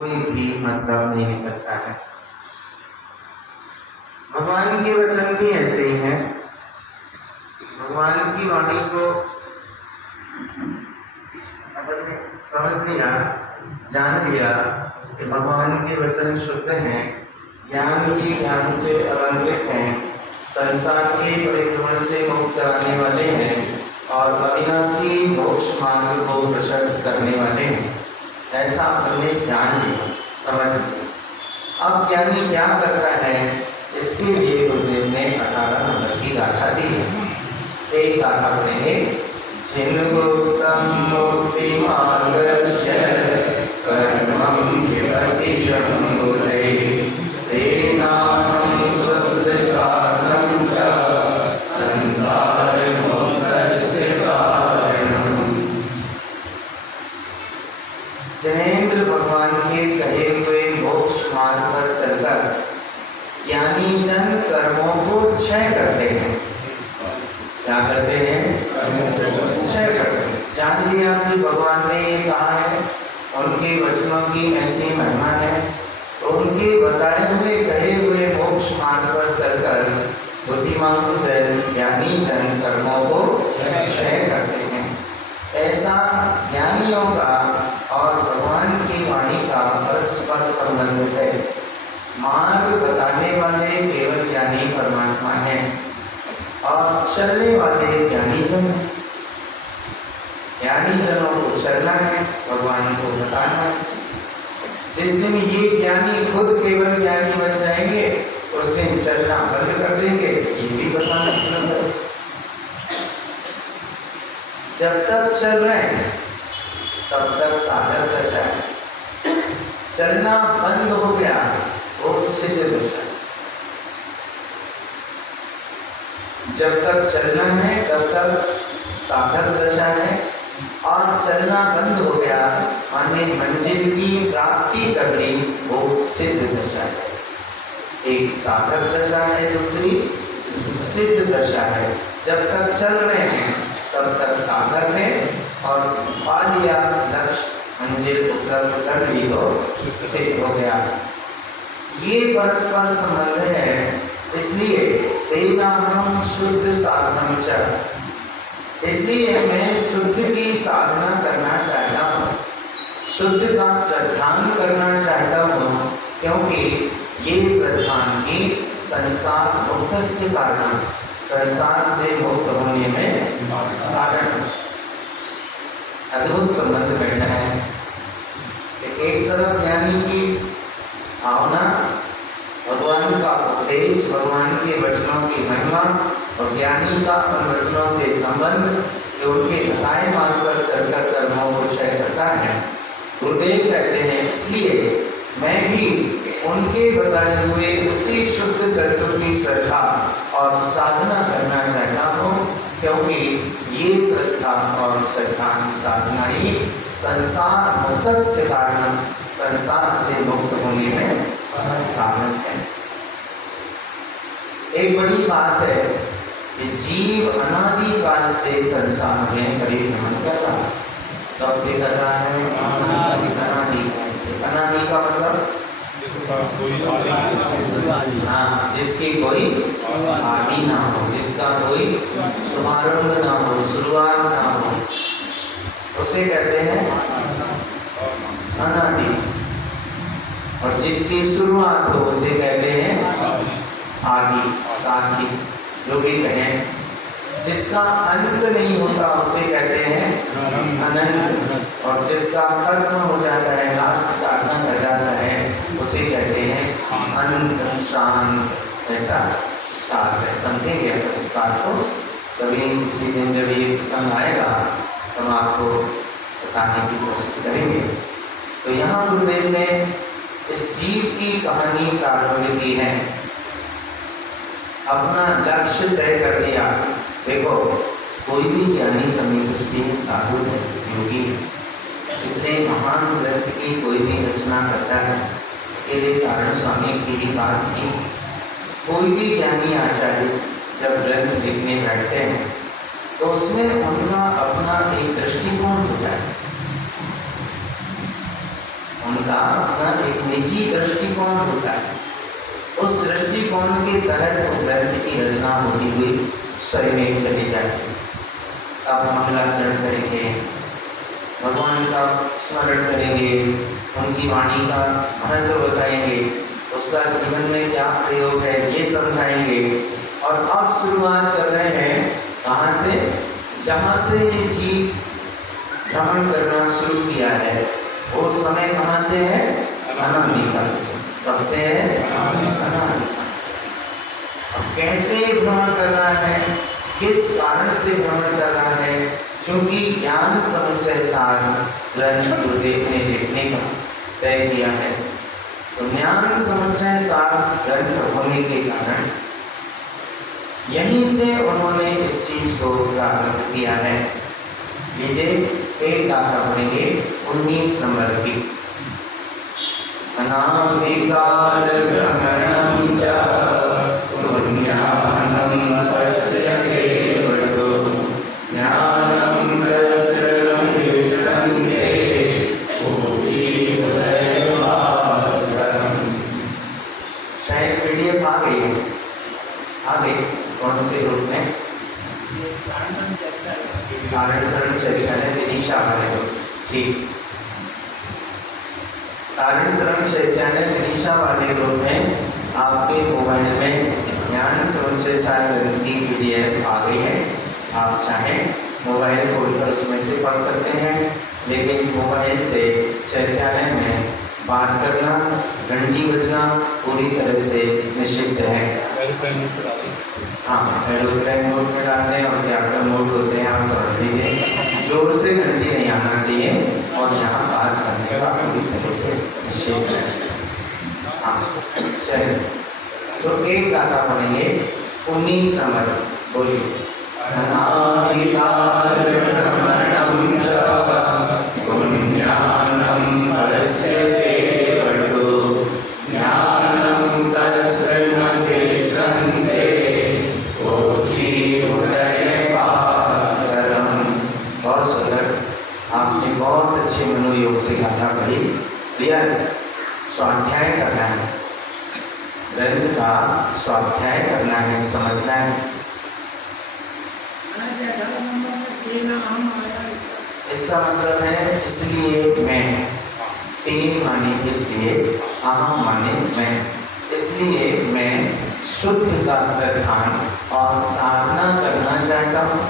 कोई भी मतलब नहीं निकलता है। भगवान के वचन भी ऐसे ही हैं। भगवान की वाणी को अगर समझ लिया, जान लिया कि भगवान के वचन शुद्ध हैं, ज्ञान की ज्ञान से अलंकृत हैं, संसार के परिभ्रमण से मुक्त कराने वाले हैं और अविनाशी मोक्ष मार्ग को प्रशस्त करने वाले हैं, ऐसा हमने जान लिया, समझ लिया। अब ज्ञानी क्या करता है, इसके लिए गुरुदेव ने 18 नंबर की गाथा दी है। एक गाथा पढ़ेंगे। जिनगुप्तम मुक्ति मार्गस्य कर्मं विपति जम्बुदे तेनाहं शुद्ध साधनं च संसार मोक्षस्य कारणम्। जैनेन्द्र भगवान के कहे हुए मोक्ष मार्ग पर चलकर ज्ञानी जन कर्मों को क्षय करते हैं। क्या करते हैं? क्षय करते हैं। जान लिया कि भगवान ने ये कहा है, उनके वचनों की ऐसी महिमा है, तो उनके बताए हुए कहे हुए मोक्ष मार्ग पर चलकर बुद्धिमान जन, ज्ञानी जन कर्मों को क्षय करते हैं। ऐसा ज्ञानियों का और भगवान की वाणी का परस्पर संबंध है। मार्ग बताने वाले केवल ज्ञानी परमात्मा है और चलने वाले ज्ञानी जन। ज्ञानी जनों को चलना है, भगवान को बताना है। जिस दिन ये ज्ञानी खुद केवल ज्ञानी बन जाएंगे, उस दिन चलना बंद कर देंगे, ये भी बताना शुरू करें। जब तक चल रहे हैं तब तक साधक दशा है। चलना बंद हो गया वो सिद्ध दशा। जब तक चलना है तब तक साधक दशा है, और चलना बंद हो गया माने मंजिल की प्राप्ति कर ली, वो सिद्ध दशा है। एक साधक दशा है, दूसरी सिद्ध दशा है। जब तक चल रहे हैं तब तक साधक है, और पा लिया लक्ष्य, मंजिल उपलब्ध कर ली तो सिद्ध हो गया। ये परस्पर संबंध है। इसलिए तेना हम शुद्ध साधन च, इसलिए मैं शुद्ध की साधना करना चाहता हूँ, शुद्ध का श्रद्धान करना चाहता हूँ, क्योंकि ये श्रद्धान ही संसार मुक्त से कारण, संसार से मुक्त होने में कारण। अद्भुत संबंध बैठा है। एक तरफ ज्ञानी की भावना, भगवान का उपदेश, भगवान के वचनों की महिमा, और ज्ञानी का उन वचनों से संबंध जो उनके बताए मार्ग पर चलकर कर्मों को क्षय करता है। गुरुदेव कहते हैं इसलिए मैं भी उनके बताए हुए उसी शुद्ध तत्व की श्रद्धा और साधना करना चाहता हूँ, क्योंकि ये श्रद्धा और श्रद्धा की साधना ही संसार मुक्त से कारण, संसार से मुक्त होने में कारण है। एक बड़ी बात है कि जीव अनादि काल से संसार में परिभ्रमण कर रहा है। कब से कर रहा है? अनादि काल से। अनादि का मतलब हाँ, जिसकी कोई आदि ना हो, जिसका कोई शुभारंभ ना हो, शुरुआत ना हो, उसे कहते हैं अनादि। और जिसकी शुरुआत हो उसे कहते हैं आदि, सादि, जो भी कहें। जिसका अंत नहीं होता उसे कहते हैं अनंत, और जिसका खत्म हो जाता है, लास्ट खत्म हो जाता है, उसे कहते हैं अनंत, शांत। ऐसा शास्त्र है, समझेंगे इस बात को। कभी किसी दिन जब ये प्रसंग आएगा तो हम आपको बताने की कोशिश करेंगे। तो यहाँ गुरुदेव ने इस जीव की कहानी प्रारंभ की है। अपना लक्ष्य तय कर लिया। देखो, कोई भी ज्ञानी समय दृष्टि साधु है, योगी है, इतने महान ग्रंथ की कोई भी रचना करता है। अकेले कारण स्वामी की ही बात की, कोई भी ज्ञानी आचार्य जब ग्रंथ लिखने बैठते हैं तो उसमें उनका अपना एक दृष्टिकोण होता है। उनका अपना एक निजी दृष्टिकोण होता है। उस दृष्टिकोण के तहत ग्रंथ की रचना होती हुई स्वयं में चली जाती है। अब मंगलाचरण करेंगे, भगवान का स्मरण करेंगे, उनकी वाणी का महत्व बताएंगे, उसका जीवन में क्या प्रयोग है ये समझाएंगे। और अब शुरुआत कर रहे हैं कहाँ से? जहाँ से ये जीव भ्रमण करना शुरू किया है वो समय कहाँ से है? अनादिकाल से। कब से है? अनादिकाल से। अब कैसे भ्रमण कर रहा है, किस कारण से भ्रमण कर रहा है? क्योंकि ज्ञान समुच्चय सार ग्रंथ को देखने का तय किया है। तो ज्ञान समुच्चय सार ग्रंथ होने के कारण यहीं से उन्होंने इस चीज को प्रारंभ किया है। लीजिए एक गाथा पढ़ेंगे 19 नंबर की। अनादिकाल भ्रमणं च पुण्यानं पश्यते वटो ज्ञानं तत्रं विष्णुते कोसि उदयभास्करम्। शायद पीडीएफ आ गई कौन से रूप में? कारण चैतन्य विदिशा वाले। ठीक, कारण चैतन्य विदिशा वाले रूप में आपके मोबाइल में ज्ञान समुच्चय सार ग्रंथ की पीडीएफ आ गई है। आप चाहें मोबाइल खोलकर उसमें से पढ़ सकते हैं, लेकिन मोबाइल से चैतन्य में बात करना, घंटी बजना पूरी तरह से निषिद्ध है। हाँ, एरोप्लेन मोड में डालते हैं और कैप्टन मोड होते हैं, आप समझ लीजिए। जोर से घंटी नहीं आना चाहिए और यहाँ बात करने का पूरी तरह से निषेध है। हाँ चलिए, तो एक गाथा पढ़ेंगे 19 नंबर। बोलिए। अनादिकाल भ्रमणं च पुण्यानं पश्यते वटो ज्ञानं तत्र न तिष्ठन्ते कोसि उदयभास्करम्। बहुत सुंदर, आपने बहुत अच्छे मनोयोग से गाथा पढ़ी। भैया स्वाध्याय करना है, ग्रंथ का स्वाध्याय करना है, समझना है। इसका मतलब है इसलिए मैं, 3 माने इसलिए, अहम माने मैं, इसलिए मैं शुद्ध का श्रद्धान और साधना करना चाहता हूँ,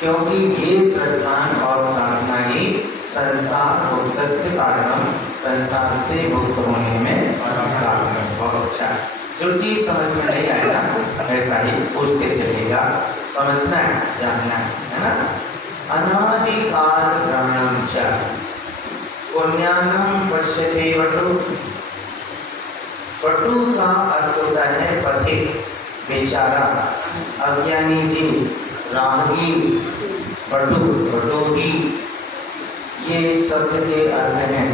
क्योंकि ये श्रद्धान और साधना ही संसार मुक्तस्य कारणम, संसार से मुक्त होने में कारण है। बहुत अच्छा, जो चीज समझ में नहीं आएगा ऐसा ही पूछते चलेगा, समझना है, जानना है ना। अनादिकाल भ्रमणं च पुण्यानं पश्यते वटो। वटु का अर्थ होता है पथिक, बेचारा, अज्ञानी जीव, राहगीर, वटु, वटोगी, ये शब्द के अर्थ हैं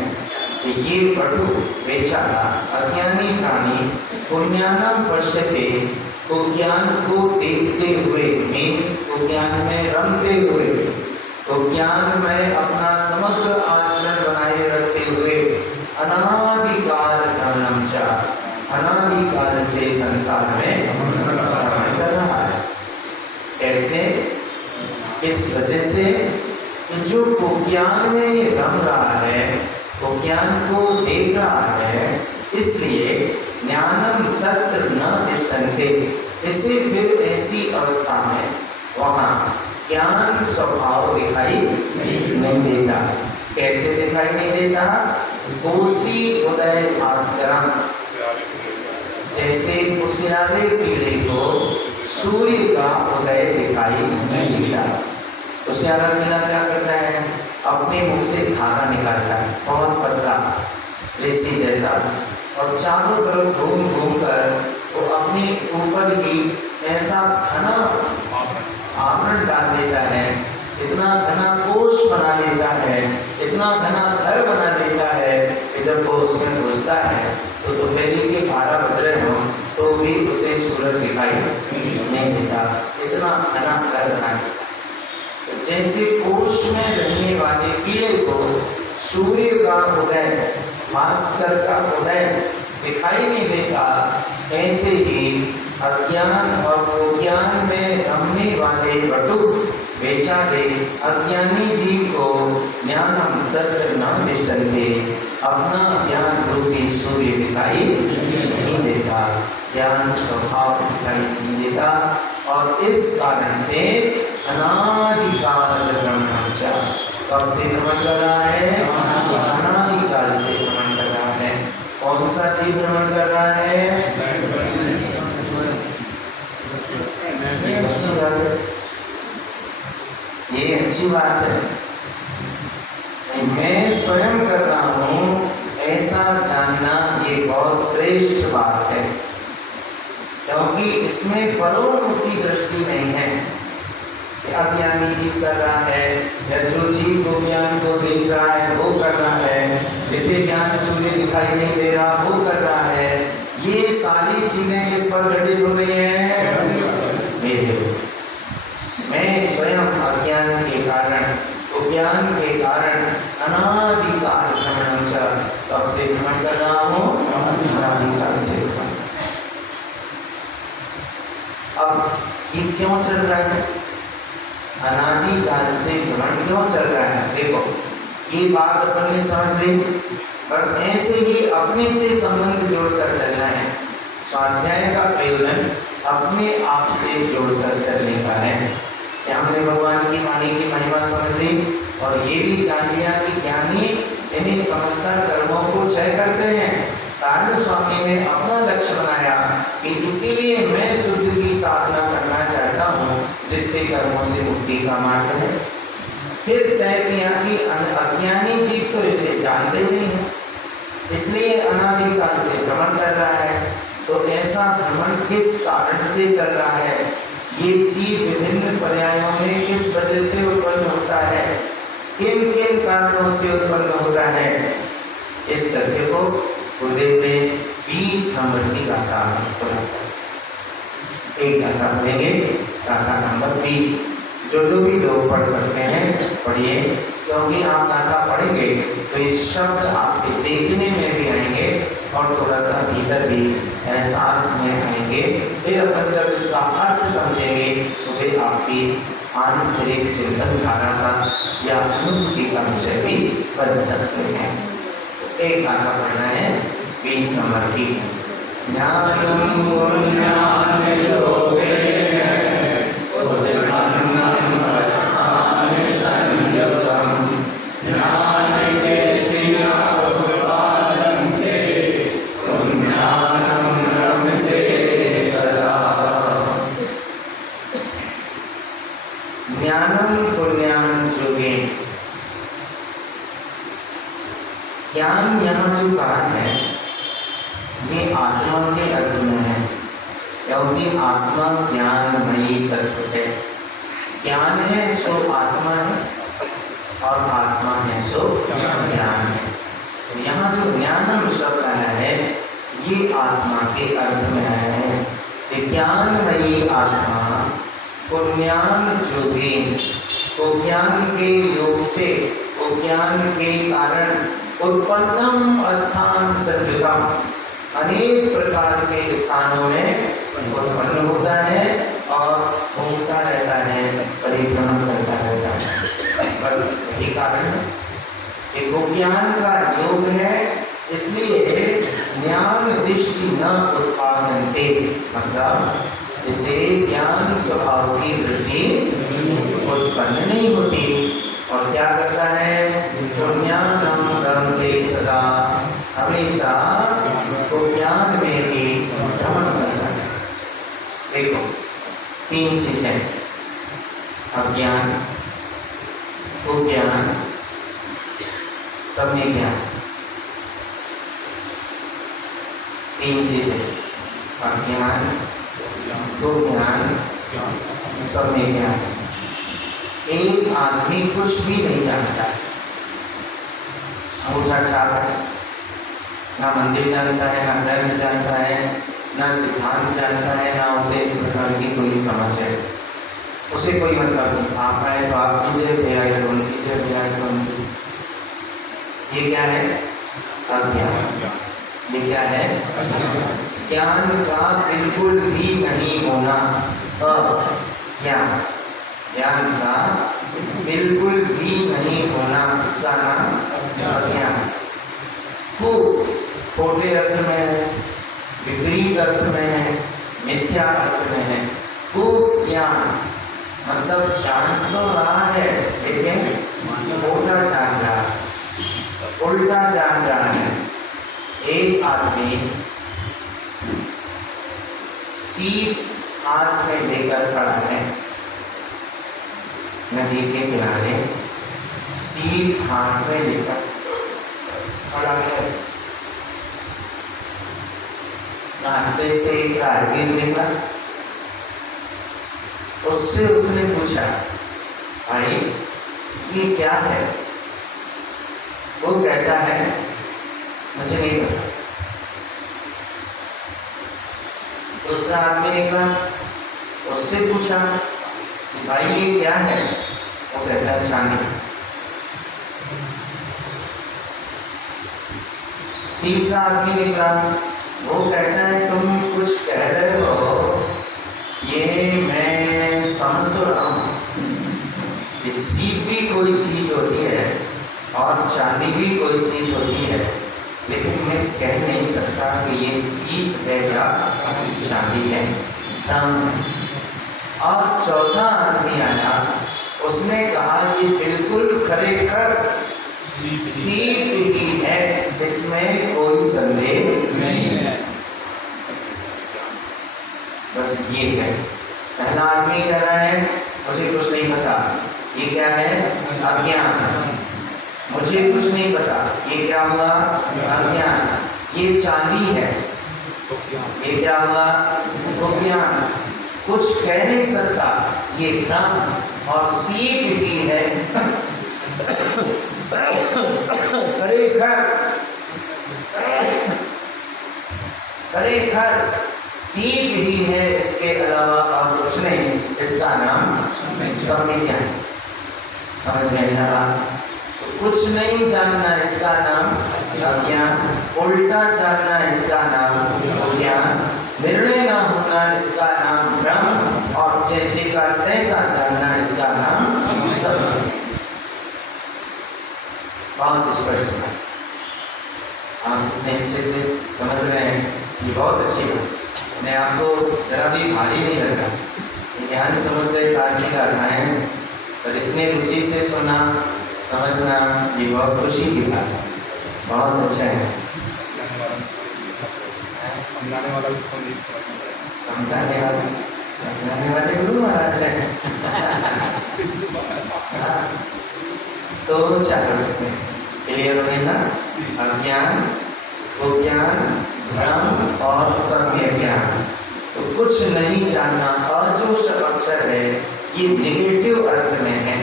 कि ये वटु, बेचारा, अज्ञानी प्राणी पुण्यानं पश्यते, तो ज्ञान को देखते हुए, मीन्स तो ज्ञान में रमते हुए, तो ज्ञान में अपना समग्र आचरण बनाए रखते हुए अनादिकाल भ्रमणं च, अनादिकाल से संसार में भ्रमण कर रहा है। कैसे? इस वजह से जो ज्ञान में रम रहा है, वो ज्ञान को देख रहा है, इसलिए ज्ञानम तत्र न तिष्ठन्ते, इसे फिर ऐसी अवस्था में वहाँ ज्ञान स्वभाव दिखाई नहीं देता। कैसे दिखाई नहीं देता? कोसी उदय भास्करम, जैसे उसियारे कीड़े को सूर्य का उदय दिखाई नहीं देता। उसियारा कीड़ा क्या करता है? अपने मुख से धागा निकालता है, बहुत पतला रेसी जैसा, और चारों तरफ घूम घूम कर वो अपने ऊपर ही ऐसा घना आवरण डाल देता है, इतना घना कोश बना लेता है, इतना घना घर बना देता है कि जब वो उसमें घुसता है तो दोपहर के 12 बज रहे हो तो भी उसे सूरज दिखाई नहीं देता, इतना घना घर बना देता। तो जैसे कोश में रहने वाले कीड़े को सूर्य का उदय भास्कर का उदय दिखाई नहीं देता, ऐसे ही अज्ञान और कुज्ञान में रमने वाले बटुक बेचारे अज्ञानी जीव को ज्ञानम तत्र न तिष्ठन्ते, अपना ज्ञान रूपी सूर्य दिखाई नहीं देता, ज्ञान स्वभाव दिखाई नहीं देता। और इस कारण से अनादिकाल भ्रमण च, कब से भ्रमण कर रहा है? अनादिकाल से भ्रमण कर रहा है। कौन सा जीव भ्रमण कर रहा है? ये अच्छी बात है। मैं स्वयं कर रहा हूँ ऐसा जानना ये बहुत श्रेष्ठ बात है, क्योंकि इसमें परोमुखी दृष्टि नहीं है कि अज्ञानी जीव कर रहा है या जो जीव को ज्ञान को देख रहा है वो कर रहा है, जिसे ज्ञान सूर्य दिखाई नहीं दे रहा वो कर रहा है। ये सारी चीजें किस पर घटित हो रही हैं? मेरे मैं स्वयं अज्ञान के कारण, ज्ञान के कारण अनादिकाल भ्रमण च, कब से भ्रमण कर रहा हूँ? अनादिकाल से। अब ये क्यों चल रहा है? अनादिकाल से भ्रमण क्यों चल रहा है? देखो ये बात अपन ने समझ ली, बस ऐसे ही अपने से संबंध जोड़कर चलना है। स्वाध्याय का प्रयोजन अपने आप से जोड़कर चलने का है। हमने भगवान की वाणी की महिमा समझ ली और ये भी जान लिया कि ज्ञानी इन्हीं समझकर कर्मों को क्षय करते हैं। तारक स्वामी ने अपना लक्ष्य बनाया कि इसीलिए मैं शुद्ध की साधना करना चाहता हूँ, जिससे कर्मों से मुक्ति का मार्ग है। फिर तय किया कि अज्ञानी जीव तो इसे जानते ही नहीं है, इसलिए अनादिकाल से भ्रमण कर रहा है। तो ऐसा भ्रमण किस कारण से चल रहा है? ये जीव विभिन्न पर्यायों में किस वजह से उत्पन्न होता है, किन किन कारणों से उत्पन्न होता है, इस तथ्य को गुरुदेव ने 20 नंबर की गाथा में बोला। एक गाथा पढ़ेंगे, गाथा नंबर 20। जो भी लोग पढ़ सकते हैं पढ़िए, क्योंकि आप गाथा पढ़ेंगे तो ये शब्द आपके देखने में भी आएंगे और थोड़ा सा भीतर भी एहसास में आएंगे। फिर अपन जब इसका अर्थ समझेंगे तो फिर आपकी आंतरिक चिंतन धारा का या अनुभूति का विषय भी बन सकते हैं। एक गाथा पढ़ना है 20 नंबर की। ज्ञानम पुण्यान लोभेन उद्यमन्नं वचनानि संयुक्तं ज्ञानिकेष्टिना उपपादन्ते पुण्यानं रमते सदा। ज्ञानम पुण्यान योगे, ज्ञान यहाँ जो कहा है ये आत्मा के अर्थ में है, क्योंकि आत्मा ज्ञानमयी तत्व है। ज्ञान है सो आत्मा है और आत्मा है सो ज्ञान है। तो यहाँ जो ज्ञानम शब्द आया है ये आत्मा के अर्थ में आया है। ज्ञानमयी आत्मा पुण्यान ज्योति को ज्ञान के योग से, को ज्ञान के कारण उत्पन्नम स्थान संयुतम, अनेक प्रकार के स्थानों में उत्पन्न होता है और घूमता रहता है, परिभ्रमण करता रहता है। बस यही कारण है कि वो ज्ञान का योग है, इसलिए ज्ञान दृष्टि न उत्पादन्ते, मतलब इसे ज्ञान स्वभाव की दृष्टि उत्पन्न नहीं होती। और क्या करता है? पुण्यानम रमते सदा, हमेशा तो ज्ञान में ही भ्रमण करता है। देखो 3 चीजें, अज्ञान, कुज्ञान, सम्यक ज्ञान। 3 चीजें, अज्ञान, कुज्ञान, सम्यक ज्ञान। एक आदमी कुछ भी नहीं जानता, अंगूठा छाप है, ना मंदिर जानता है, ना धर्म जानता है, ना सिद्धांत जानता है, ना उसे इस प्रकार की कोई समझ है। उसे कोई मतलब नहीं, आप आए तो आप कीजिए, ले आए तो कीजिए, ले आए तो कीजिए। ये क्या है? अज्ञान। ये क्या है? ज्ञान का बिल्कुल भी नहीं होना, अज्ञान। ज्ञान का बिल्कुल भी नहीं होना, इसका नाम अज्ञान। खोटे अर्थ में है, विपरीत अर्थ में है, मिथ्या अर्थ में है। ज्ञान मतलब जान तो रहा है लेकिन खोटा जान रहा है, उल्टा जान रहा है। एक आदमी सीप हाथ में लेकर खड़ा है, नदी के किनारे सीप हाथ में लेकर खड़ा है। रास्ते से एक राहगीर निकला, उससे उसने पूछा, भाई ये क्या है? वो कहता है मुझे नहीं पता। दूसरा आदमी निकला, उससे पूछा, भाई ये क्या है? वो कहता है चांदी। तीसरा आदमी निकला, वो कहता है तुम कुछ कह रहे हो, ये मैं समझ तो रहा हूँ, सीप भी कोई चीज होती है और चांदी भी कोई चीज होती है, लेकिन मैं कह नहीं सकता कि ये सीप है या चांदी है। और चौथा आदमी आया, उसने कहा ये बिल्कुल खरेखर सीप ही है, इसमें कोई संदेह नहीं है। बस ये है। पहला आदमी कह रहा है मुझे कुछ नहीं पता, ये क्या है? अज्ञान। मुझे कुछ नहीं पता, ये क्या हुआ? अज्ञान। ये चांदी है, ये क्या हुआ? ज्ञान। कुछ कह नहीं सकता, ये भ्रम। और सीप ही है खरेखर सीप ही है, इसके अलावा और कुछ नहीं। इसका नाम संविज्ञान। समझ में नहीं आ रहा? तो कुछ नहीं जानना, इसका नाम अज्ञान। उल्टा जानना, इसका नाम ज्ञान। निर्णय न होना, इसका नाम भ्रम। और जैसे का तैसा जानना, इसका नाम संविज्ञान। बहुत स्पष्ट है, आप इतने अच्छे से समझ रहे हैं, ये बहुत अच्छी बात। मैं आपको जरा भी भारी नहीं लगा, ज्ञान समझ साधने का है, पर इतने रुचि से सुना समझना, ये बहुत खुशी की बात है। बहुत अच्छा है। समझाने वाले गुरु महाराज हैं। तो चलो क्लियर हो गया ना? अज्ञान, ज्ञान, भ्रम और सम्यक ज्ञान। तो कुछ नहीं जानना, और जो अक्षर है ये निगेटिव अर्थ में है।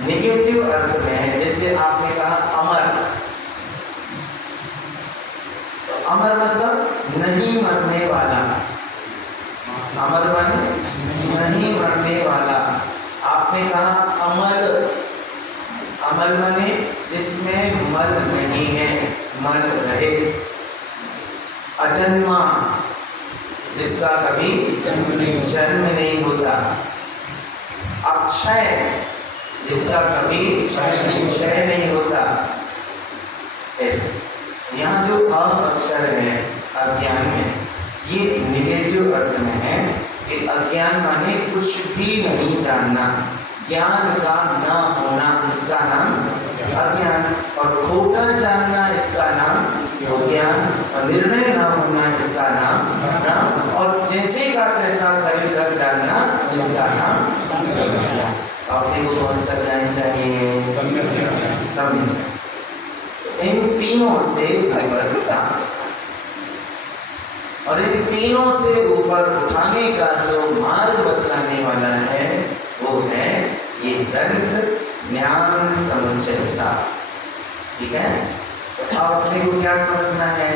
निगेटिव अर्थ में है, जैसे आपने कहा अमर। तो अमर मतलब नहीं मरने वाला। अमर माने नहीं मरने वाला। आपने कहा अमल। अमल माने जिसमें मल नहीं है, मल रहे। अजन्मा, जिसका कभी जन्म नहीं होता। अक्षय, जिसका कभी क्षय नहीं होता। ऐसे यहाँ जो अक्षर है अज्ञान में, ये निगेटिव अर्थ में है कि अज्ञान माने कुछ भी नहीं जानना, ज्ञान का न होना, इसका नाम अज्ञान। और खोटा जानना, इसका नाम ज्ञान। और निर्णय न होना, इसका नाम भ्रम। और जैसे का तैसा कर जानना, इसका नाम संज्ञान। अपने को कौन सा ज्ञान चाहिए? संज्ञान। इन तीनों से ऊपर था, और इन तीनों से ऊपर उठाने का जो मार्ग बतलाने वाला है वो है ये ग्रंथ ज्ञान समुच्चय सार। ठीक है? तो अब अपने को क्या समझना है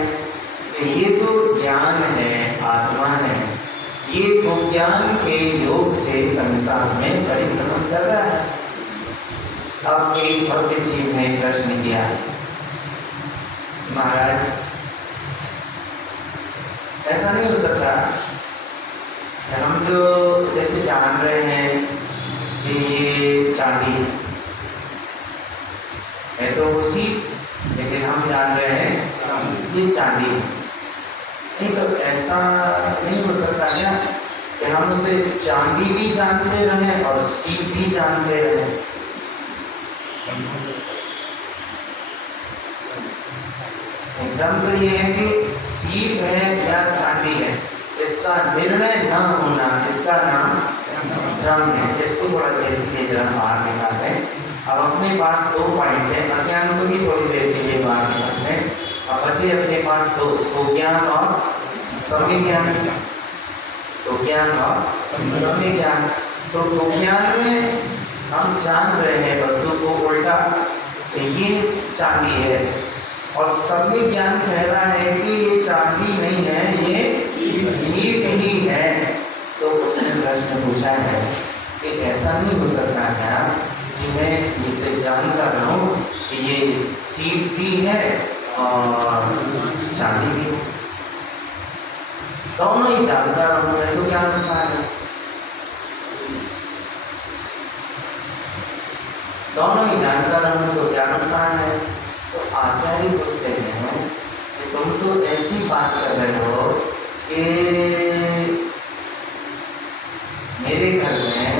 कि ये जो ज्ञान है, आत्मा है, ये विज्ञान के योग से संसार में परिभ्रमण कर रहा है। अब एक भव्य जीव ने प्रश्न किया, महाराज ऐसा नहीं हो सकता। हम जो जैसे जान रहे हैं कि ये चांदी है तो उसी, लेकिन हम जान रहे हैं ये चांदी है। नहीं तो ऐसा नहीं हो सकता क्या कि हम उसे चांदी भी जानते रहें और सीप भी जानते रहें। भ्रम तो ये है कि सीप है या चांदी है, इसका निर्णय न होना, इसका नाम भ्रम है। इसको थोड़ा देर के लिए जरा बाहर निकालते हैं। अब अपने पास 2 पॉइंट है, अज्ञान को भी थोड़ी देर के लिए बाहर निकालते हैं। अब बचे अपने पास 2 ज्ञान और सविज्ञान। तो ज्ञान और सविज्ञान। तो ज्ञान में हम जान रहे हैं वस्तु को उल्टा, ये चांदी है, और सविज्ञान कह रहा है कि ये चांदी नहीं है, ये सीप ही है। तो उसने प्रश्न पूछा है कि ऐसा नहीं हो सकता क्या कि मैं इसे जानता रहूं कि ये सीप भी है और चांदी भी है, दोनों ही जानता रहूं, मैं तो क्या नुकसान है? दोनों ही जानता रहूं तो क्या नुकसान है? तो आचार्य पूछते हैं कि तुम तो ऐसी बात कर रहे हो कि मेरे घर में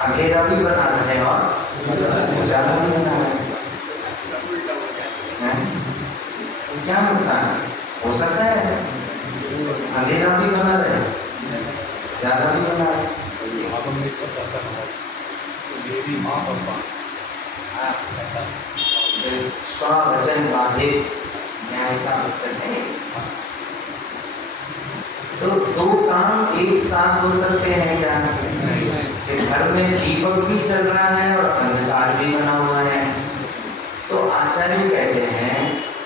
अंधेरा भी बना रहे और उजाला भी बना रहे हैं, क्या नुकसान है? हो सकता है ऐसा, अंधेरा भी बना रहे, उजाला भी बना रहे। स्ववचन बाधित न्याय का अवसर है। तो 2 काम एक साथ हो सकते हैं क्या? कि घर में दीपक भी चल रहा है और अंधकार भी बना हुआ है। तो आचार्य कहते हैं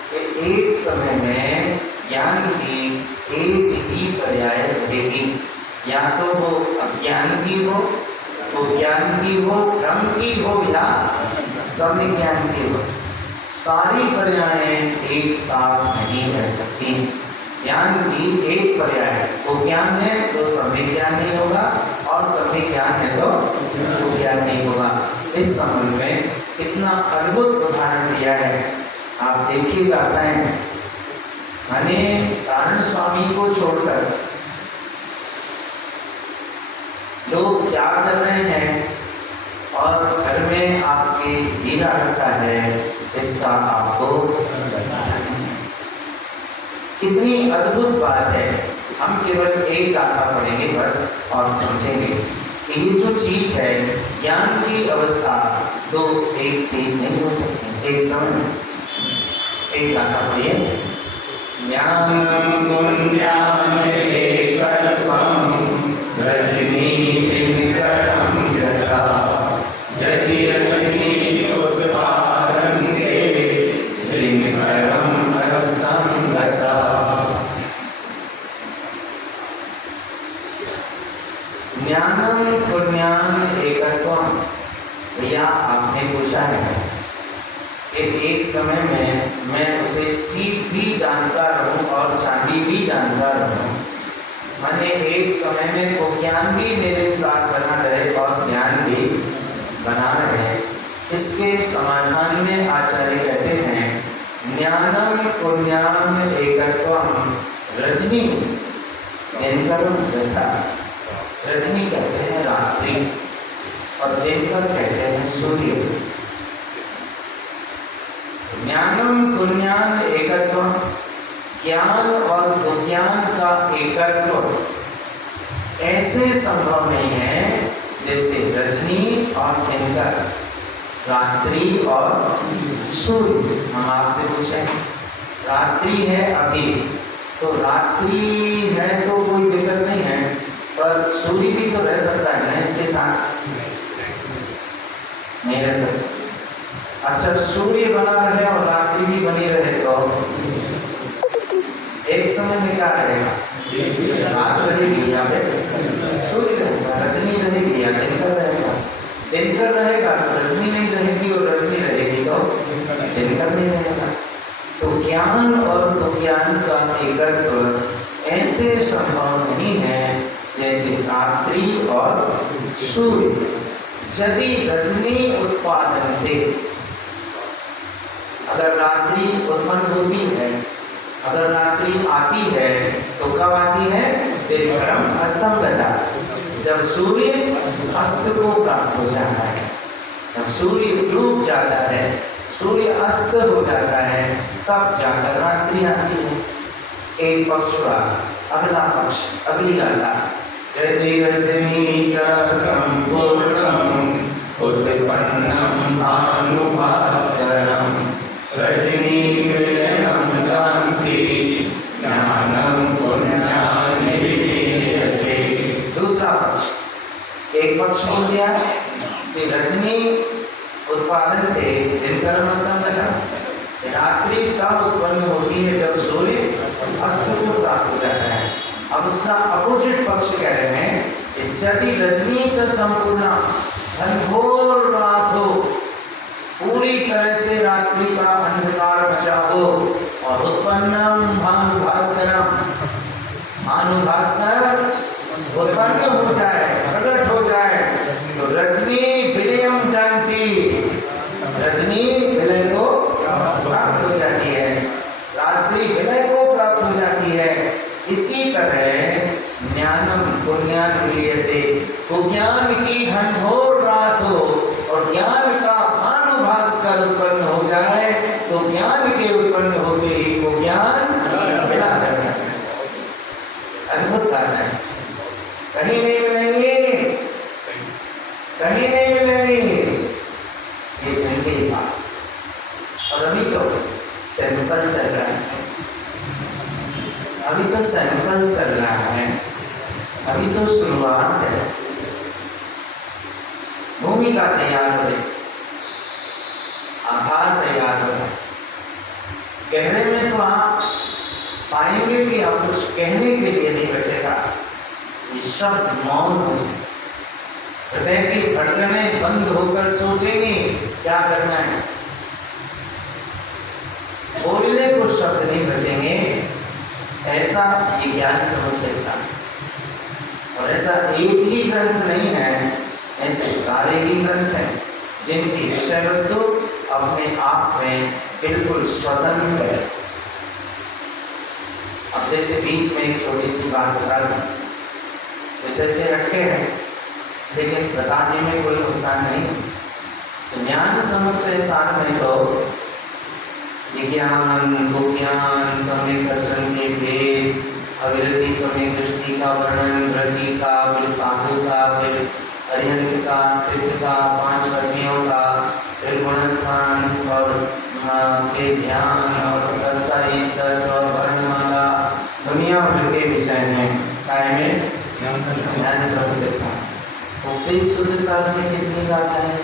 कि एक समय में ज्ञान की एक ही पर्याय रहेगी, या तो वो अज्ञान की हो, वो ज्ञान की हो, भ्रम की हो, या सविज्ञान की हो। सारी पर्यायें एक साथ नहीं रह सकती। ज्ञान की एक पर्याय वो ज्ञान है तो सविज्ञान नहीं होगा, और सविज्ञान है तो वो ज्ञान नहीं होगा। इस संबंध में कितना अद्भुत उदाहरण दिया है, आप देखिएगा। माने कारण स्वामी को छोड़कर लोग क्या कर रहे हैं और घर में आपके हीरा रखा है, इसका आपको कितनी अद्भुत बात है। हम केवल एक गाथा पढ़ेंगे बस और समझेंगे कि ये जो चीज है ज्ञान की अवस्था तो एक से नहीं हो सकती। एक समय एक गाथा पढ़िए। ज्ञानम पुण्याम एकल्पम रजनी दिनकरम जटा जति रजनी उद्भारंगे दिनकरम असंगता। ज्ञानम पुण्याम एकत्वम। भैया आपने पूछा है कि एक समय में मैं उसे सीप भी जानता रहूं और चांदी भी जानता रहूं, माने एक समय में वो ज्ञान भी मेरे साथ बना रहे और ज्ञान भी बना रहे। इसके समाधान में आचार्य कहते हैं ज्ञानम पुण्याम एकत्वम रजनी दिनकरम जटा। रजनी कहते हैं रात्रि और दिनकर कहते हैं सूर्य। ज्ञानम पुण्याम एकत्वम, ज्ञान और विज्ञान का एकत्व ऐसे संभव नहीं है जैसे रजनी और दिनकर, रात्रि और सूर्य। हम आपसे पूछें, रात्रि है अभी तो रात्रि है तो कोई दिक्कत नहीं है, पर सूर्य भी तो रह सकता है ना इसके साथ, नहीं रह सकता। अच्छा, सूर्य बना रहे और रात्रि भी बनी रहे तो एक समय में क्या रहेगा? रात रहेगी या सूर्य रहेगा, रजनी रहेगी या दिनकर रहेगा। दिनकर रहेगा तो रजनी नहीं रहेगी और रजनी रहेगी तो दिनकर नहीं रहेगा। तो ज्ञान ज्ञान और विज्ञान का एकत्व ऐसे संभव नहीं है जैसे रात्रि और सूर्य। यदि रजनी उत्पादन थे, अगर रात्रि उत्पन्न होती है, अगर रात्रि आती है तो कब आती है? दिनकरम अस्तम गता, जब सूर्य अस्त को प्राप्त हो जाता है, जब सूर्य डूब जाता है, सूर्य अस्त हो जाता है, तब जाकर रात्रि आती है। एक पक्ष हुआ, अगला पक्ष, अगली गाथा। यदि रजनी च संपूर्णम उत्पन्नम भानुभास्करम रजनी विलयम जानति ज्ञानम पुण्यान विधीयते। दूसरा पक्ष, एक पक्ष बोल दिया कि रजनी उत्पादन थे, दिनकरम अस्तम गता, रात्रि तब उत्पन्न होती है जब सूर्य अस्त को प्राप्त हो जाता है। अब उसका अपोजिट पक्ष कह रहे हैं कि यदि रजनी च संपूर्ण, घनघोर रात हो, पूरी तरह से रात्रि का अंधकार मचा हो, और उत्पन्नम भानुभास्करम, भानुभास्कर उत्पन्न हो जाए, प्रकट हो जाए, तो रजनी विलयम जानती, रजनी विलय को प्राप्त हो जाती है, रात्रि विलय को प्राप्त हो जाती है। इसी तरह ज्ञानम पुण्यान विलीयते, तो ज्ञान की घनघोर रात हो और ज्ञान का भानुभास्कर उत्पन्न हो जाए, तो ज्ञान के उत्पन्न होते ही वो ज्ञान मिला जाता है। अद्भुत कारण है, कहीं नहीं मिलेंगे, कहीं नहीं मिलेंगे, ये इनके पास। और अभी तो सैंपल चल रहा है, अभी तो सैंपल चल रहा है, अभी तो शुरुआत है, भूमिका तैयार हो रही, आधार तैयार हो रहा है। कहने में तो आप पाएंगे कि आप कुछ कहने के लिए नहीं बचेगा, ये शब्द मौन हो जाए, हृदय की धड़कनें बंद होकर सोचेंगे क्या करना है, बोलने को शब्द नहीं बचेंगे। ऐसा ये ज्ञान समझ ऐसा, और ऐसा एक ही ग्रंथ नहीं है, ऐसे सारे ही ग्रंथ हैं जिनकी विषय वस्तु अपने आप में बिल्कुल स्वतंत्र है। अब जैसे बीच में एक छोटी सी बात बता दूं, विषय से हटके है लेकिन बताने में कोई नुकसान नहीं। तो ज्ञान समुच्चय सार में तो विज्ञान, विज्ञान, सम्यक दर्शन के भेद, अविरति सम्यक दृष्टि का वर्णन, रति का, फिर साधु का, फिर अरिहंत का, सिद्ध का, 5 कर्मियों का, फिर गुणस्थान और के ध्यान और कर्ता स्तर और वर्णमाला, दुनिया भर के विषय में काय में ज्ञान समुच्चय सार। उपदेश शुद्ध सार में कितनी गाथा है?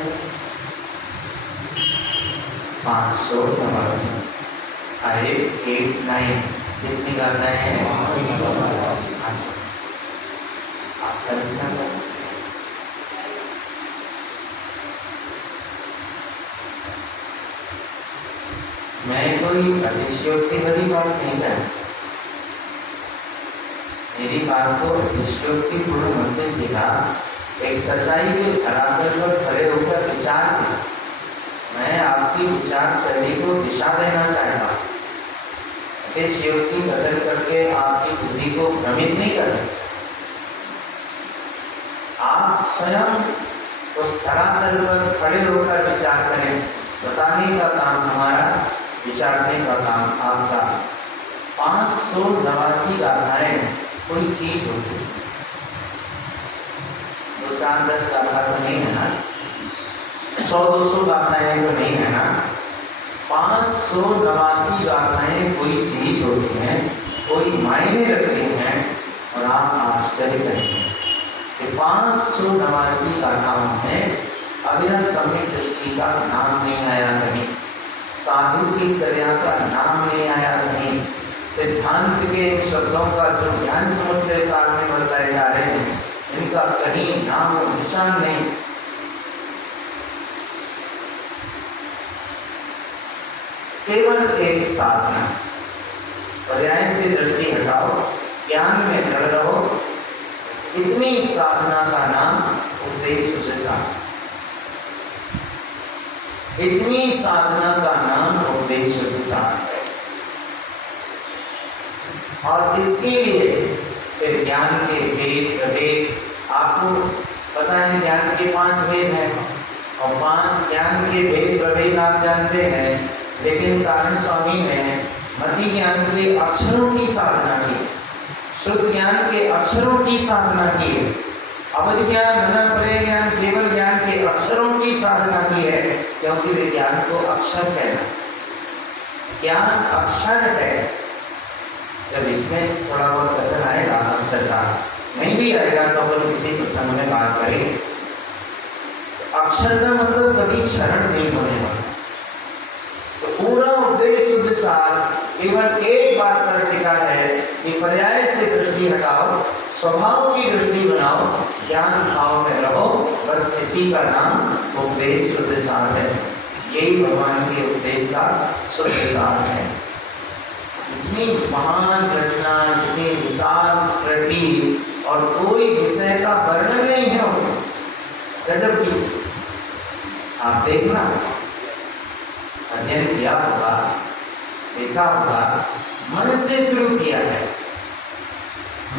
589। 589 कितनी गाथा है? 500। आप कल्पना कर सकते हैं। मैं कोई अतिशयोक्ति वाली बात नहीं करता, मेरी बात को अतिशयोक्ति पूर्ण मत लीजिएगा, एक सच्चाई के धरातल पर खड़े होकर विचार करें। मैं आपकी विचार शैली को दिशा देना चाहता हूँ, अतिशयोक्ति बदल करके आपकी बुद्धि को भ्रमित नहीं करना चाहिए। आप स्वयं उस धरातल पर खड़े होकर विचार करें। बताने का काम हमारा, विचारने का काम आपका। 589 गाथाएं कोई चीज होती है, 2, 4, 10 गाथा तो नहीं है ना, 100-200 गाथाएं तो नहीं है ना, 589 गाथाएं कोई चीज होती हैं, कोई मायने रखती हैं। और आप आश्चर्य करेंगे कि 589 गाथाओं में अविरत सम्यक दृष्टि का नाम नहीं आया कहीं, साधु की चर्या का नाम नहीं आया कहीं, सिद्धांत के शब्दों का जो ज्ञान समुच्चय सार में बताए जा रहे हैं इनका कहीं नाम और निशान नहीं। केवल एक साधना, पर्याय से दृष्टि हटाओ, ज्ञान में दृढ़ रहो। इतनी साधना का नाम उपदेश उपदेश। इतनी साधना का नाम उपदेश उपदेश है। और इसके लिए फिर ज्ञान के भेद प्रभेद, आपको पता है ज्ञान के 5 भेद हैं और 5 ज्ञान के भेद प्रभेद आप जानते हैं। लेकिन कारण स्वामी ने मति ज्ञान के अक्षरों की साधना की, शुद्ध ज्ञान के अक्षरों की साधना की, अवधि ज्ञान, मनन ज्ञान, केवल ज्ञान के अक्षरों की साधना की है, क्योंकि विज्ञान को अक्षर कहना, ज्ञान अक्षर है। जब इसमें थोड़ा बहुत कथन आएगा अक्षर का, नहीं भी आएगा तो अपन किसी प्रसंग में बात करेंगे। अक्षर का मतलब कभी क्षरण नहीं होने वाला। तो पूरा उपदेश शुद्ध सार केवल एक बात पर टिका है कि पर्याय से दृष्टि हटाओ, स्वभाव की दृष्टि बनाओ, ज्ञान भाव में रहो। बस इसी का नाम उपदेश शुद्ध सार है। यही भगवान के उपदेश का शुद्ध सार है। इतनी महान रचना, इतनी विशाल कृति और कोई विषय का वर्णन नहीं है उसमें, गजब की चीज। आप देखना, अध्ययन किया होगा, देखा होगा, मन से शुरू किया है,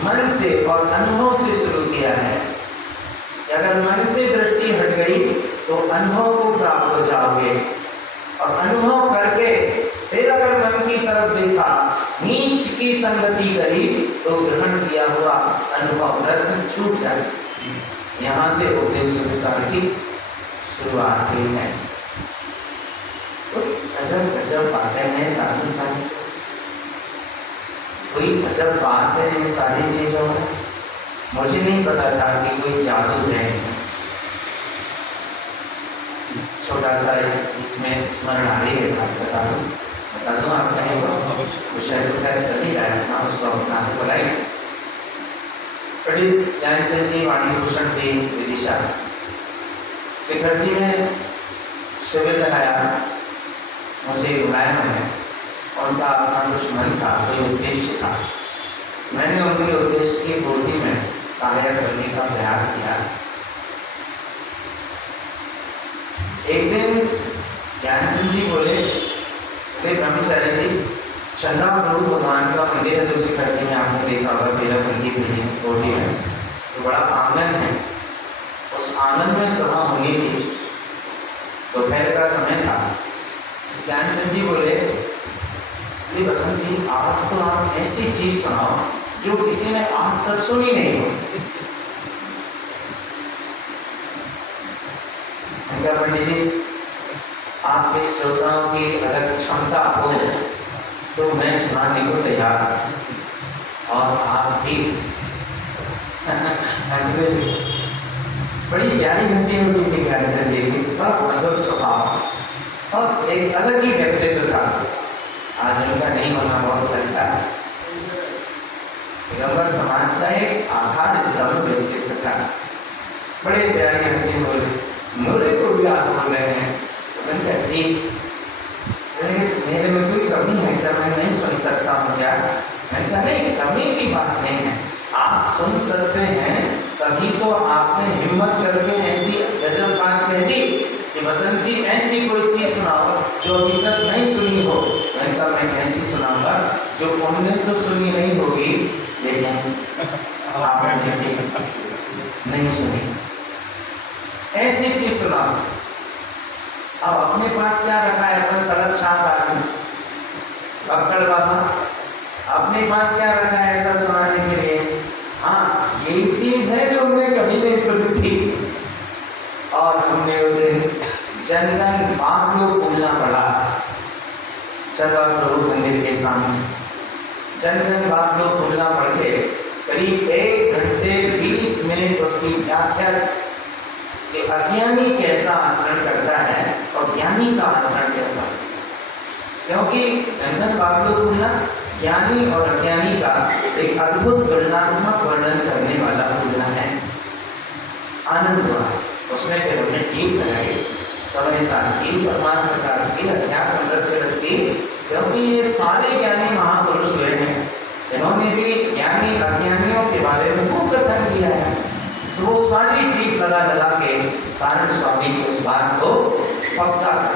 मन से और अनुभव से शुरू किया है। अगर मन से दृष्टि हट गई तो अनुभव को प्राप्त हो जाओगे, और अनुभव करके फिर अगर मन की तरफ देखा, नीच की संगति करी, तो ग्रहण किया हुआ अनुभव रत्न छूट जाए। यहाँ से उपदेश विचार की शुरुआत हुई है। तो अजब गजब बातें हैं काफी सारी, कोई अजब बात है इन सारी चीजों में। मुझे नहीं पता था कि कोई जादू है। छोटा सा बीच में स्मरण आ रही है, बता दूं आप कहें विषय तो खैर चल ही रहा है, हाँ उसको अपना बुलाई। पंडित ज्ञानचंद जी, वाणीभूषण जी, विदिशा शिखर जी में शिविर लगाया, मुझे बुलाया उन्होंने। उनका अपना कुछ मन था, कोई उद्देश्य था। मैंने उनके उद्देश्य की पूर्ति में सहायक बनने का प्रयास किया। एक दिन ज्ञानचंद जी बोले, ब्रह्मचारी जी, चंद्रा प्रभु भगवान का मंदिर है जो शिखर जी में आपने देखा होगा, 13 मंदिर बिल्डिंग कोठी में, तो बड़ा आंगन है। उस आंगन में सभा होनी थी, दोपहर का समय था। ज्ञानचंद जी बोले, बसंत जी, आज तो आप ऐसी चीज सुनाओ जो किसी ने आज तक सुनी नहीं हो। पंडित जी, आपके श्रोताओं की अलग क्षमता हो तो मैं सुनाने को तैयार हूँ, और आप भी हंसने लगे। बड़ी प्यारी हंसी होती थी ज्ञानचंद जी की, बड़ा मधुर स्वभाव और एक अलग ही व्यक्तित्व था। आज उनका नहीं होना बहुत लगता है। दिगंबर समाज का एक आधार स्तंभ व्यक्तित्व था। बड़े प्यारी हंसी बोले, नूरे को भी आप बोल रहे हैं। मैंने कहा जी, मेरे में कोई कमी है क्या, मैं नहीं सुन सकता हूँ क्या? मैंने कहा नहीं, कमी की बात नहीं है, आप सुन सकते हैं, तभी तो आपने हिम्मत करके ऐसी गजब बात कह दी कि बसंत जी ऐसी कोई चीज सुनाओ जो अभी तक नहीं सुनी हो। मैंने कहा मैं ऐसी सुनाऊंगा जो उन्होंने तो सुनी नहीं होगी, लेकिन आपने भी नहीं सुनी, ऐसी चीज सुनाओ। अब अपने पास क्या रखा है, अपन सड़क शांत आदमी, अक्कड़ बाबा, अपने पास क्या रखा है ऐसा सुनाने के लिए? हाँ, यही चीज है जो हमने कभी नहीं सुनी थी, और हमने उसे जनगण बाग लोग बोलना पड़ा। चला प्रभु मंदिर के सामने जनगण बाग लोग बोलना पड़ के करीब 1 घंटे 20 मिनट उसकी व्याख्या कि अज्ञानी कैसा आचरण करता है और ज्ञानी का आचरण कैसा। क्योंकि जनगण बाग लोग बोलना ज्ञानी और अज्ञानी का एक अद्भुत तुलनात्मक वर्णन करने वाला बोलना है। आनंद हुआ उसमें, फिर हमने टीम लगाई, समय साल की, परमात्म प्रकाश की, अध्यात्म रस की, क्योंकि ये सारे ज्ञानी महापुरुष हुए हैं कारण स्वामी उस बात को पक्का कर।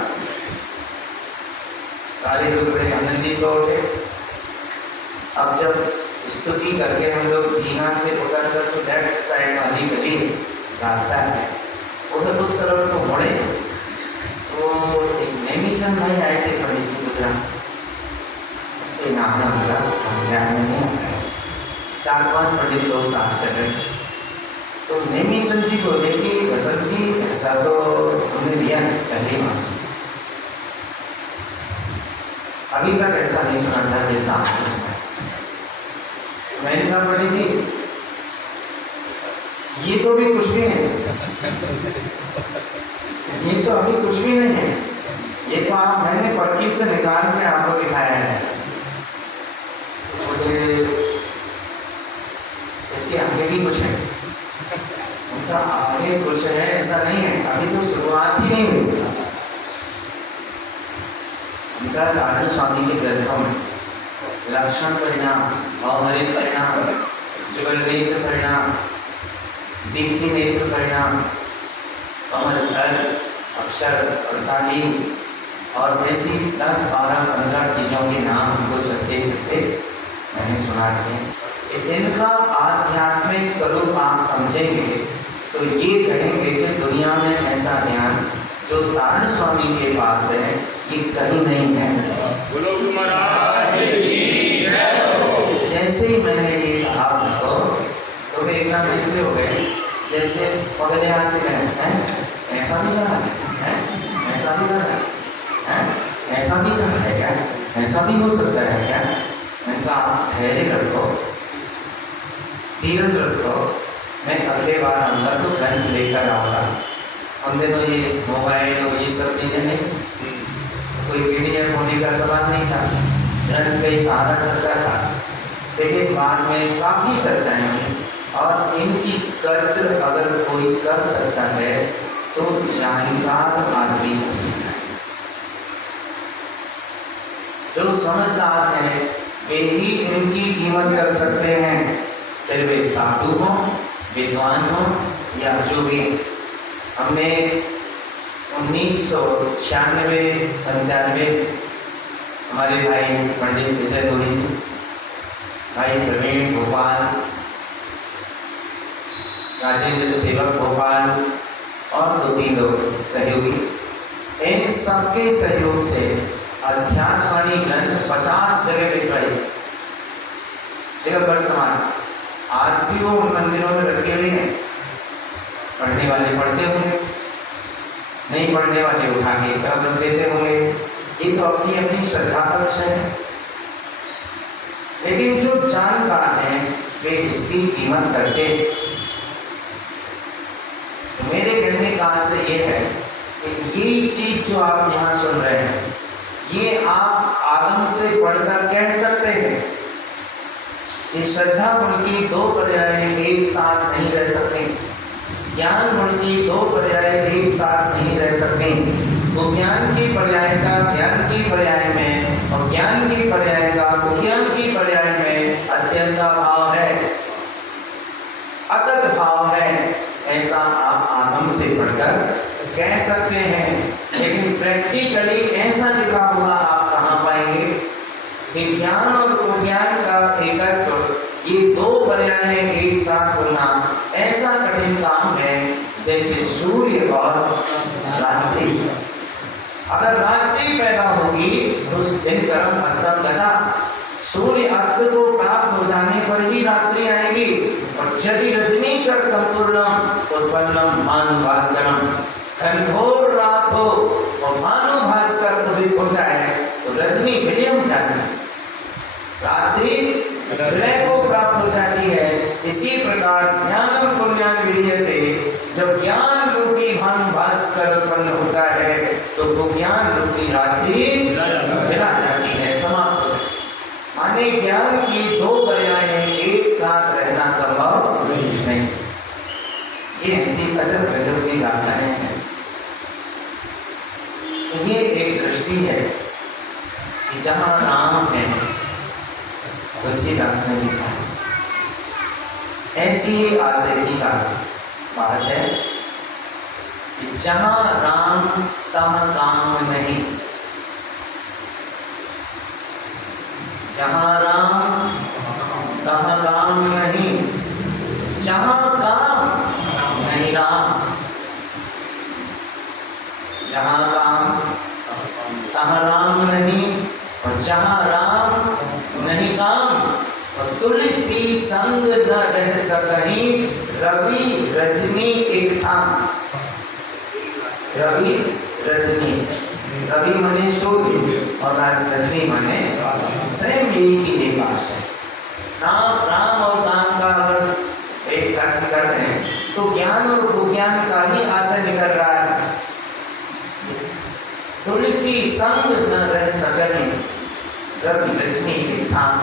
सारे लोग बड़े आनंदित हो उठे। अब जब स्तुति करके हम लोग जीना से उतर कर तो लेफ्ट साइड वाली गली रास्ता है, उधर उस तरफ को मुड़े तो एक नेमीचंद भाई आए थे पंडित जी गुजरात से। अच्छे नाम ना मिला, ध्यान में नहीं आता, 4-5 पंडित लोग साथ चल रहे थे। तो नेमीचंद जी बोले कि बसंत जी ऐसा तो हमने दिया पहली बार से, अभी तक ऐसा नहीं सुना था जैसा आपने सुना। मैंने कहा पंडित जी ये तो भी कुछ भी नहीं, ये तो अभी कुछ भी नहीं है, ये तो आप मैंने पर्ची से निकाल के आपको दिखाया है। बोले इसके आगे भी कुछ है। उनका आगे कुछ है ऐसा नहीं है, अभी तो शुरुआत ही नहीं हुई। उनका राजन स्वामी के ग्रंथों में लक्षण परिणाम, अवमरित परिणाम, जुगल नेत्र परिणाम, दीप्ति नेत्र परिणाम, कमल फल, अक्षर 48 और ऐसी 10, 12, 15 चीजों के नाम हमको चलते चलते मैंने सुना थे। इनका आध्यात्मिक स्वरूप आप समझेंगे तो ये कहेंगे कि दुनिया में ऐसा ज्ञान जो तारण स्वामी के पास है ये कहीं नहीं है। जैसे ही मैंने ये कहा आपको तो एकदम ऐसे हो गए जैसे पगले हाथ से गए हैं, ऐसा भी कहा है, ऐसा भी कहा है, ऐसा भी कहा है क्या, ऐसा भी हो सकता है क्या। मैंने कहा आप धैर्य रखो, धीरज रखो, मैं अगले बार अंदर को ग्रंथ लेकर आऊँगा। हम दिनों ये मोबाइल और ये सब चीज़ें नहीं, कोई पीडीएफ होने का सवाल नहीं था, ग्रंथ का ही सहारा चलता था। लेकिन बाद में काफ़ी चर्चाएं हुई और इनकी कद्र अगर कोई कर सकता है तो जानकार आदमी हो सकता है। जो समझदार है वे ही इनकी कीमत कर सकते हैं, फिर वे साधु हों, विद्वान हों या जो भी। हमने 1996-97 हमारे भाई पंडित विजय दोही जी, भाई प्रवीण भोपाल, राजेंद्र सेवक भोपाल और 2-3 लोग सहयोगी, इन सबके सहयोग से अध्यात्मवाणी ग्रंथ 50 जगह भिजवाई जगह पर समान। आज भी वो उन मंदिरों में रखे हुए हैं, पढ़ने वाले पढ़ते होंगे, नहीं पढ़ने वाले उठा के तरफ रख देते होंगे। ये तो अपनी अपनी श्रद्धा का विषय है, लेकिन जो जानकार हैं वे इसकी कीमत करते। तो मेरे कहने का आशय ये है कि ये चीज जो आप यहाँ सुन रहे हैं ये आप आगम से पढ़कर कह सकते हैं कि श्रद्धा गुण की 2 पर्याय एक साथ नहीं रह सकते, ज्ञान गुण की 2 पर्याय एक साथ नहीं रह सकते। तो ज्ञान की पर्याय का ज्ञान की पर्याय में और ज्ञान की पर्याय का ज्ञान की पर्याय में अत्यंत भाव है, अतत भाव है, ऐसा आप आगम से पढ़कर कह सकते हैं। लेकिन प्रैक्टिकली ऐसा लिखा हुआ आप कहाँ पाएंगे? विज्ञान और कुज्ञान का एकत्व, ये 2 पर्याय एक साथ होना ऐसा कठिन काम है जैसे सूर्य और रात्रि। अगर रात्रि पैदा होगी तो दिन कर्म अस्तम गता, सूर्य अस्त को प्राप्त हो जाने पर ही रात्रि आएगी। और यदि रजनी च संपूर्णम उत्पन्नम भानु भास्करम, घनघोर रात हो और भानु भास्कर उदित हो जाए तो रजनी विलियम जाती है, रात्रि विलय को प्राप्त हो जाती है। इसी प्रकार ज्ञानम पुण्यान विलीयते, जब ज्ञान रूपी भानु भास्कर उत्पन्न होता है तो वो ज्ञान रूपी रात्रि विला जाती है, समाप्त हो जाती है। माने ज्ञान की 2 पर्याय एक साथ रहना संभव नहीं। ये ऐसी अजब गजब की गाथाएं हैं। तो ये एक दृष्टि है कि जहाँ राम है तुलसीदास ने लिखा है, ऐसी ही आशय की बात है कि जहाँ राम तहाँ काम नहीं, जहाँ राम तहाँ काम नहीं, जहाँ काम नहीं राम, जहाँ काम तहाँ राम नहीं, और जहाँ राम नहीं काम, और तुलसी संग न रह सकहीं, रवि रजनी एक थाम। रवि रजनी, रवि माने सूर्य और रजनी माने स्वयं यही की एक बात है। राम और काम का अगर एक अर्थ कर रहे हैं तो ज्ञान और विज्ञान का ही आशय निकल रहा है। तुलसी संग न रह सकहीं, रवि रजनी एक थाम।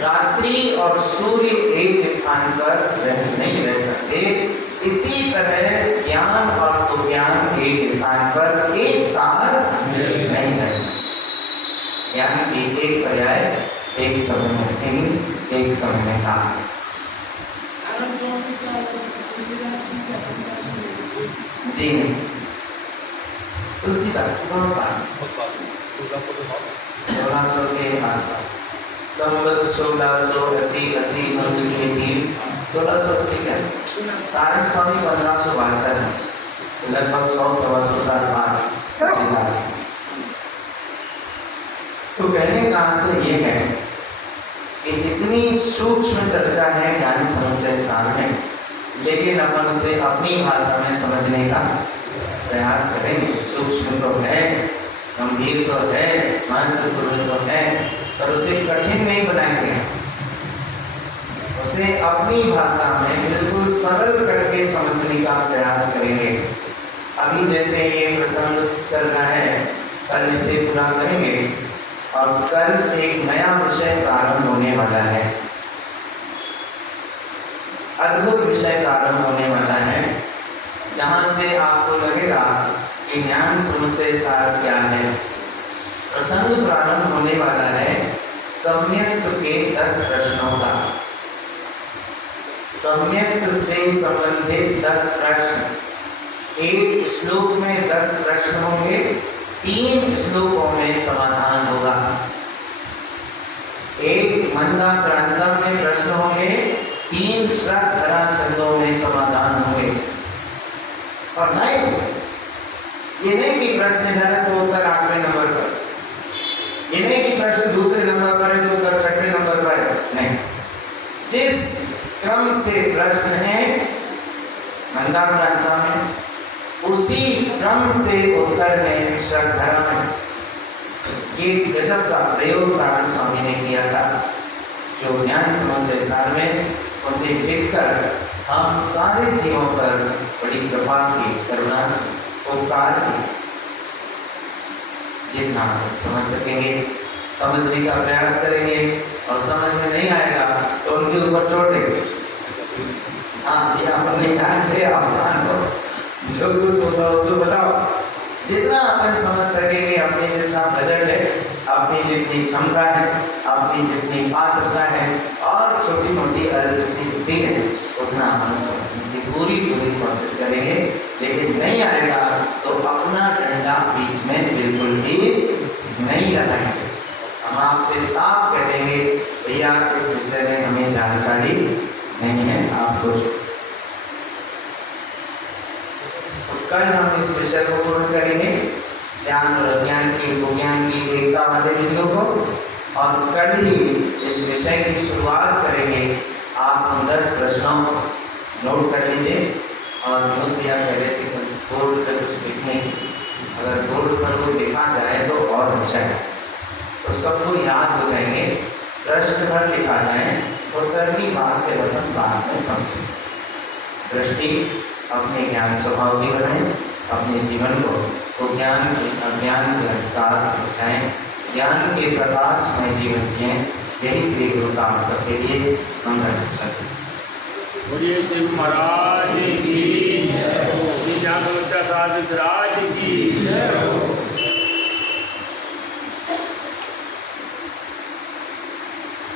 रात्रि और सूर्य एक स्थान पर नहीं रह सकते, इसी तरह ज्ञान और विज्ञान एक स्थान पर एक साथ नहीं रह सकते। ज्ञान की एक पर्याय एक समय में हिंद, एक समय में काम। जी नहीं, तुलसीदास 1600 के आसपास, संवत 1680 मंगल के दिन 1680 के नारायण स्वामी 1572, लगभग 100-125 साल बाद तुलसीदास। तो कहने का आशय ये है कि इतनी सूक्ष्म चर्चा है ज्ञान समुद्र सार में, लेकिन अपन उसे अपनी भाषा में समझने का प्रयास करेंगे। सूक्ष्म तो है, गंभीर तो है, महत्वपूर्ण तो है, पर उसे कठिन नहीं बनाएंगे, उसे अपनी भाषा में बिल्कुल सरल करके समझने का प्रयास करेंगे। अभी जैसे ये प्रसंग चल रहा है, कल इसे पूरा करेंगे और कल एक नया विषय प्रारंभ होने वाला है, अद्भुत विषय प्रारंभ होने वाला है, जहां से आपको लगेगा कि ज्ञान समुच्चय सार क्या है। प्रसंग प्रारंभ होने वाला है सम्यक् के 10 प्रश्नों का। सम्यक् से संबंधित 10 प्रश्न, एक श्लोक में 10 प्रश्न होंगे, 3 श्लोकों में समाधान होगा। एक मंदाक्रांता में प्रश्न होंगे, 3 श्रद्धरा छंदों में समाधान होंगे। और ये नहीं कि प्रश्न इधर है तो उत्तर 8वें नंबर पर, ये नहीं कि प्रश्न दूसरे नंबर पर है तो उत्तर 6वें नंबर पर है, नहीं। जिस क्रम से प्रश्न है मंदाक्रांता में, उसी क्रम से उत्तर है श्रद्धरा में। ये गजब का प्रयोग नारायण स्वामी ने किया था, जो ज्ञान समुच्चय सार में उन्हें देखकर हम सारे जीवों पर बड़ी कृपा की, करुणा, उपकार की। जितना समझ सकेंगे समझने का प्रयास करेंगे, और समझ में नहीं आएगा तो उनके ऊपर छोड़ देंगे। हाँ, ये अपन नहीं जानते, आप जान लो, जो कुछ होता हो उसको बताओ। जितना अपन समझ सकेंगे, अपनी जितना बजट है, अपनी जितनी क्षमता है, अपनी जितनी पात्रता है और छोटी मोटी अल्प सी बुद्धि है, उतना अपन समझने की पूरी कोशिश करेंगे। लेकिन नहीं आएगा तो अपना डंडा बीच में बिल्कुल भी नहीं लगाएंगे। हम आपसे साफ कह देंगे, भैया इस विषय में हमें जानकारी नहीं है, आप कुछ। कल हम इस विषय को पूर्ण करेंगे, ज्ञान और अज्ञान की, विज्ञान की एकता वाले बिंदु को, और कल ही इस विषय की शुरुआत करेंगे। आप उन 10 प्रश्नों को नोट कर लीजिए और नोट दिया करें कि बोर्ड पर कुछ लिखने की, अगर बोर्ड पर वो लिखा जाए तो और अच्छा है, तो सबको याद हो जाएंगे। प्रश्न भर लिखा जाए, उत्तर की बात के वक्त बाद में समझें। दृष्टि अपने ज्ञान स्वभाव की बनाएं, अपने जीवन को ज्ञान के अज्ञान के अंधकार से बचाएं, ज्ञान के प्रकाश में जीवन जिएं। यही श्री गुरु का हम सबके लिए मंगल सत्य। बोलिए शिव महाराज की जय, ज्ञान समुच्चय सार राज की जय।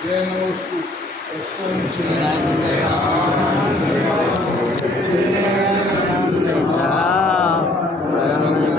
जय नमस्ते।